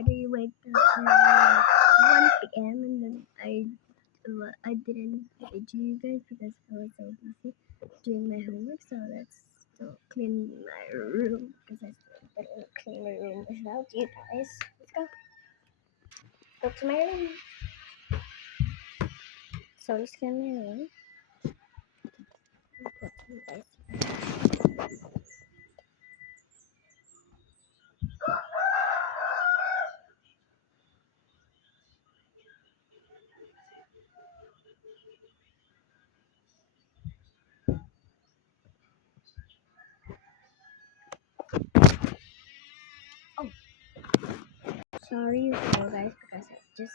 already wake up at 1 p.m. and then I didn't video you guys because I was so busy doing my homework. So let's still clean my room because I still didn't clean my room without you guys. Let's go. Go to my room. So let's clean my room. Put you guys. Sorry you guys because I just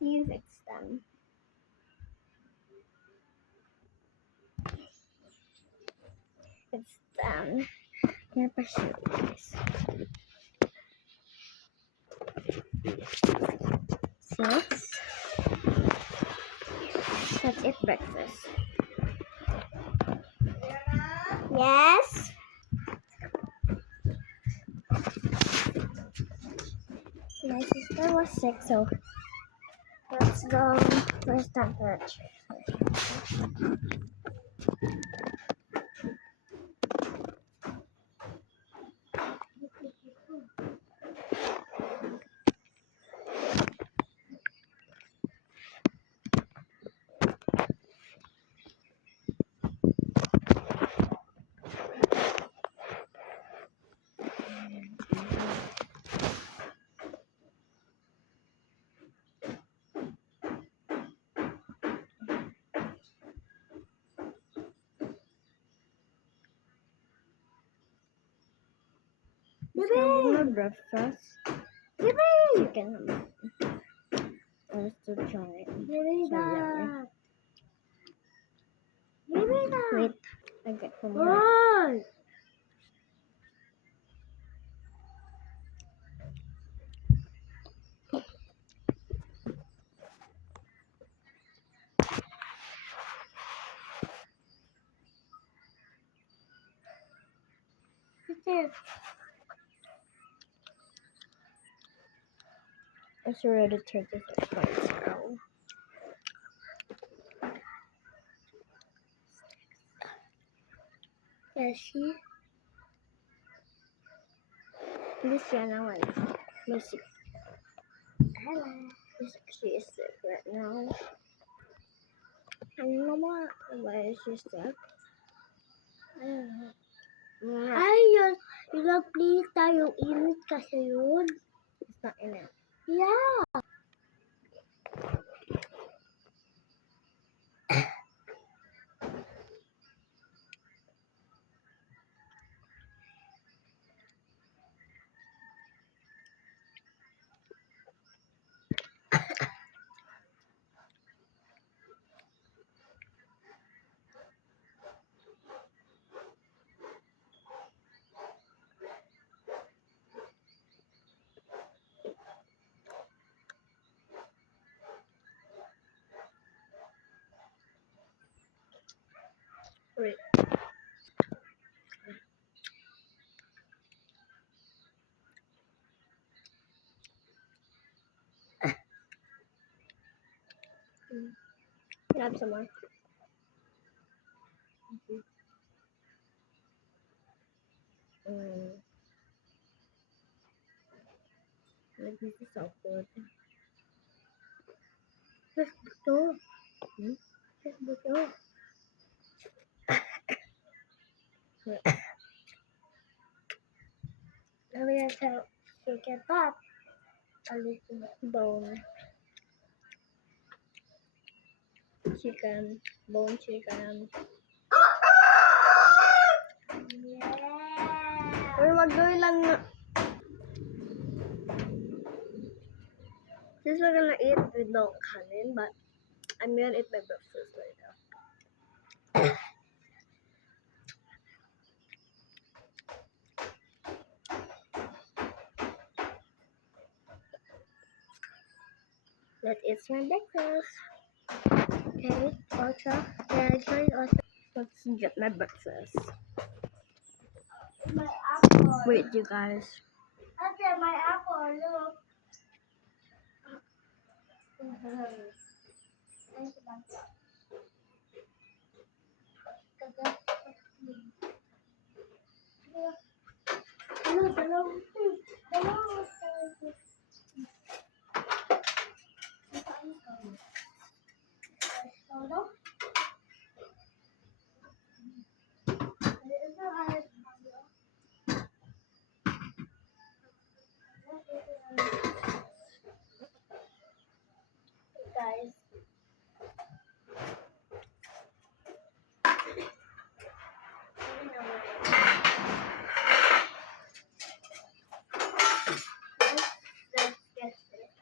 see if it's done. It's done. Can I push you guys? Six. Let's eat breakfast. Yes. My sister was sick, so let's go first temperature. Baby! Breakfast. Baby! Chicken. Let's do try it. Baby, wait, I get from here. It's already 36.0. Yes, she. Luciana went. Lucy. Hello. She is sick right now. And Mama, why is she sick? I don't know. Ay, yung please tayo init kasi yun. It's not in it. Yeah. Wait. Grab some more. Like this is so good. Let's go. Let's go. Now we have to shake it up a little bone. chicken, bone chicken. We're mag-gawin lang na. Since we're gonna eat with no kanin, but I'm gonna eat my breakfast right now. Let's eat my breakfast. Okay, Ultra. Let's get my breakfast. My apple. Wait, you guys. That's my apple. Look. Guys. Let's get started.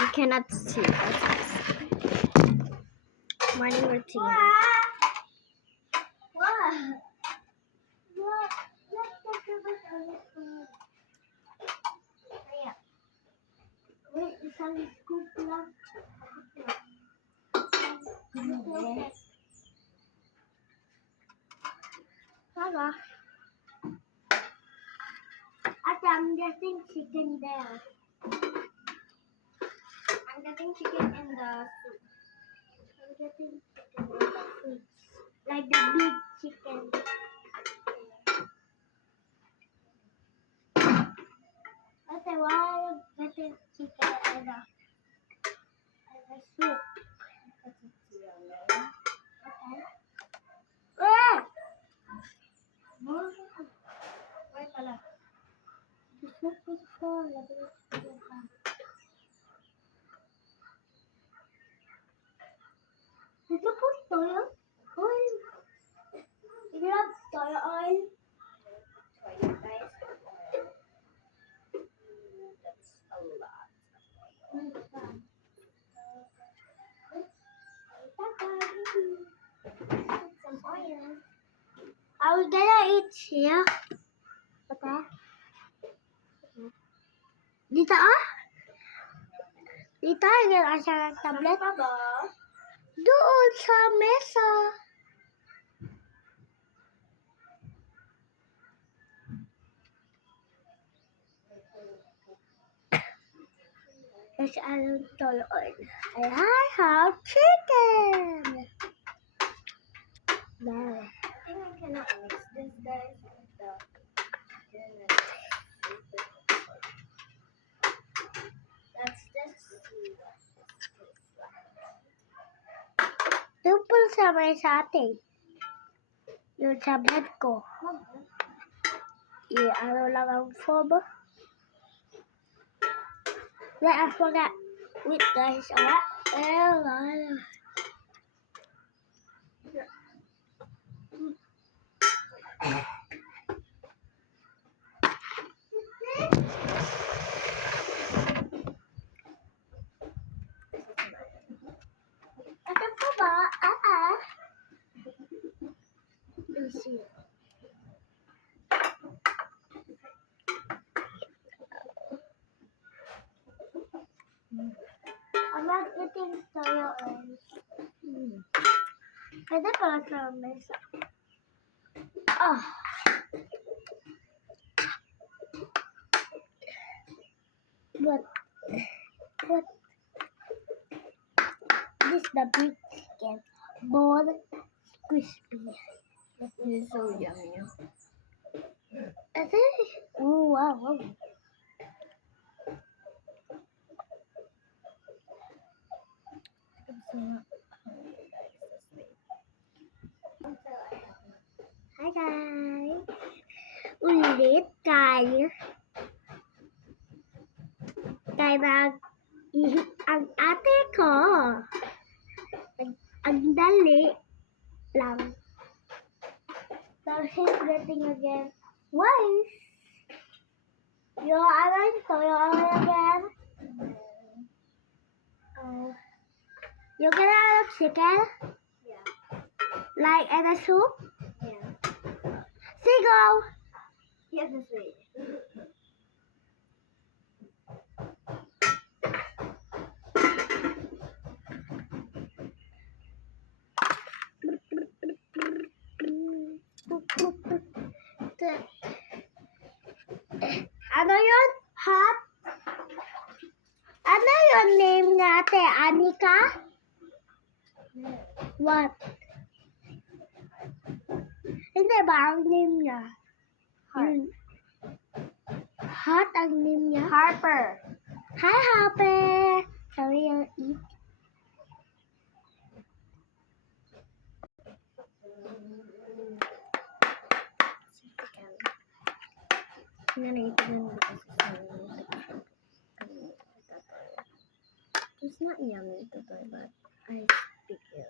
You cannot see us. Morning routine. Wait, isang scoop lang. Saga. Ate, I'm getting chicken there. I'm getting chicken in the soup. I'm getting chicken in the soup. Like the big chicken. Ate, why are you getting chicken in the soup? Okay. Wait pala. The soup is full. Did you put soya oil? Did you have soya oil? For you guys. That's a lot. Some oil. I was gonna eat here. Okay. Dito ah? Dito, yung asa ng tablet. Pa ba? Doon sa mesa. There's anong toyo oil. And I have chicken. There. I think I cannot mix this, guys, with the chicken. Let's just see what this tastes like. Doon po sa may sa atin. Yung sa bed ko. Ano lang ang fob. Wait, I forgot. Wait, guys. What? Ano po ba? Let's see. I'm not eating soya oil. Pwede pala sa mesa. Ah. But this the big chicken. More crispy. This is so yummy. I think, oh wow. Hi guys. Ulit tayo. kay ang ate ko, ang dali lang. So he's getting again. Why? You're again? Oh. You get out of chicken? Yeah. Like in a soup? Yeah. Seagull! Yes, this way. Ano yun? Hot? Ano yun name niya, ate? Anika? What? Hindi ba ang name niya? Heart. Hot ang name niya? Harper. Hi, Harper! Sorry, I'll eat. It's not yummy to do, but I speak it.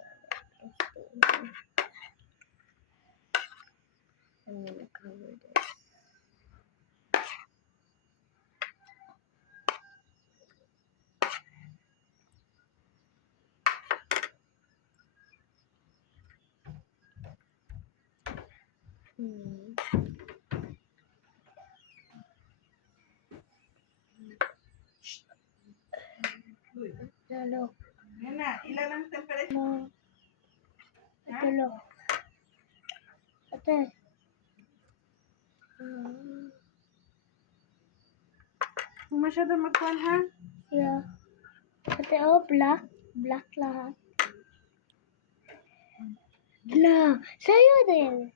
I'm gonna cover this. Lalo. Yan na, ilan ang temperature? Ito lo. Ate. Kung masyado magkuhan ha? Yeah. Ate, oh, black. Black lahat. La, sa'yo din.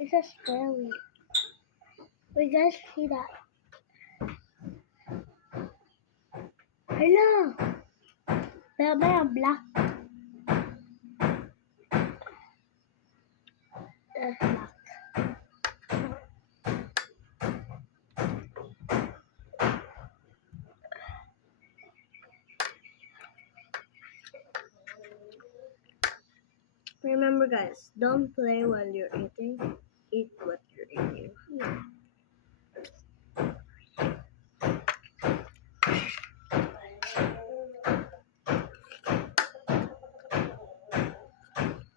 This is scary. We guys see that. Hello. Pero may black. Black. Remember, guys, don't play while you're eating. Eat what you're eating.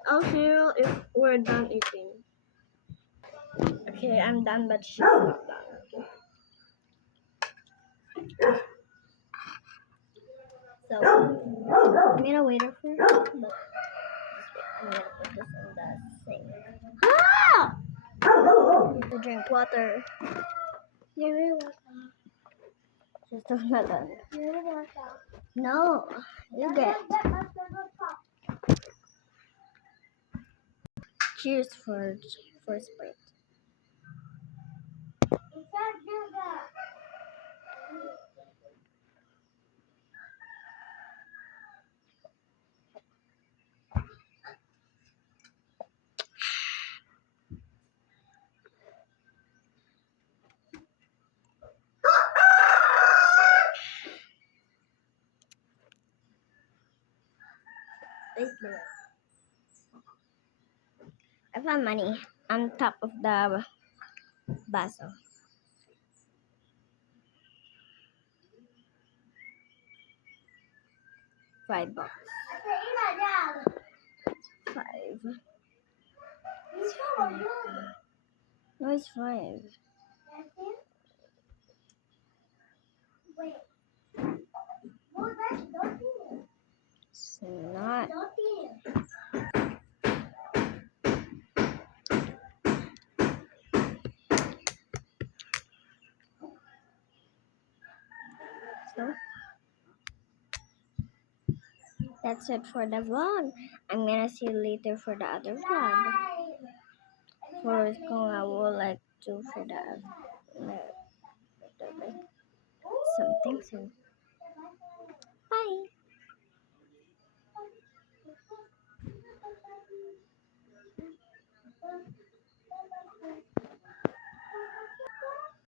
I'll see you if we're done eating. Okay, I'm done, but she's not done. So, I'm gonna wait for her, but I'm gonna put this in the sink. Ah! To drink water. You really want that? She's still not done. You really want that? No, you get. Cheers for Sprite. I found money on top of the baso. $5. 5. No, it's 5. Wait. No, that's nothing. It's not. Nothing. So that's it for the vlog. I'm gonna see you later for the other vlog. For school, I would like to for the something soon. Bye.